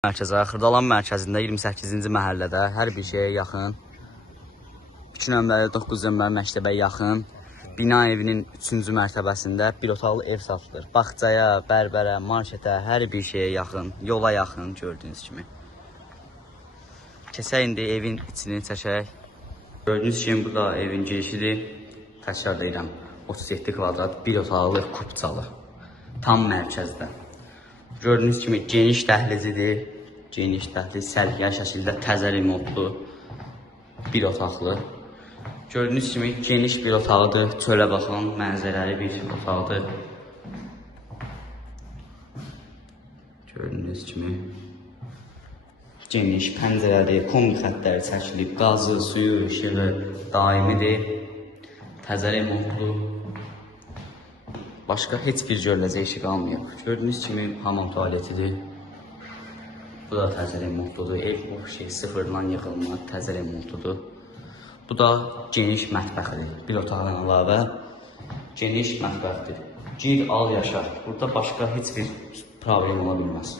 Mərkəzə, Xırdalan mərkəzində 28-ci məhəllədə hər bir şeyə yaxın, 2 nömrəli 9 nömrəli məktəbə yaxın, bina evinin 3-cü mərtəbəsində bir otaqlı ev satılır. Bağçaya, bərbərə, marketə, hər bir şeyə yaxın, yola yaxın gördüyünüz kimi. Keçək indi evin içini çəkək. Gördüyünüz kimi bu da evin girişidir. Təkrar deyirəm, 37 kvadrat, bir otaqlı kupçalı, tam mərkəzdə. Gördüyünüz kimi geniş dəhlizidir. Geniş dəhliz, səliqəli şəkildə təzə remontlu bir otaqlı. Gördüyünüz kimi geniş bir otaqdır. Çölə baxan mənzərəli bir otaqdır. Gördüyünüz kimi geniş pəncərəli, kombi xəttləri çəkilib, qazı, suyu, işığı daimidir. Təzə remontlu. Başqa heç bir görüləcək işi qalmayıb. Gördüyünüz kimi hamam tualetidir. Bu da təzə remontludur. Ev o şey sıfırdan yıxılma, təzə remontludur. Bu da geniş mətbəxidir. Bir otaqdan əlavə geniş mətbəxdir. Gir, al, yaşa. Burada başqa heç bir problem ola bilməz.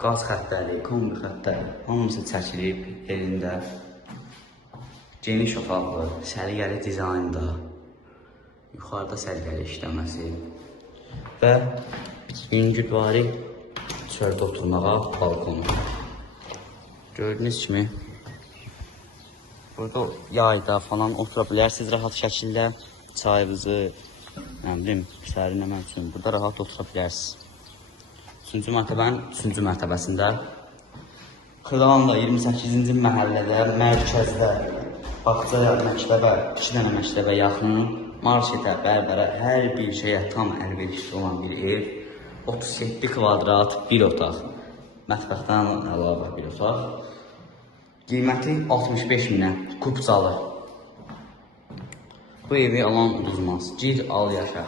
Qaz xəttləri, kombi xəttləri hamısı çəkilib elində. Geniş otaqlı, səliqəli dizaynda. Yuxarıda səliqəli işləməsi və yüngülvari çöldə oturmağa balkonu. Gördüyünüz kimi burada yayda falan otura bilərsiniz rahat şəkildə. Çayınızı, nə bilim, sərinləmək üçün burada rahat otura bilərsiniz. 3-cü mərtəbənin 3-cü mərtəbəsində Xırdalanla 28-ci məhəllədə, mərkəzdə, bağçaya, məktəbə, 2 dənə məktəbə yaxın, marketə, bərbərə, hər bir şeyə tam əlverişli olan bir ev. 37 kvadrat, bir otaq. Mətbəxdən əlavə bir otaq. Qiyməti 65 minə, kupçalı. Bu evi alan uduzmaz. Gir, al, yaşa.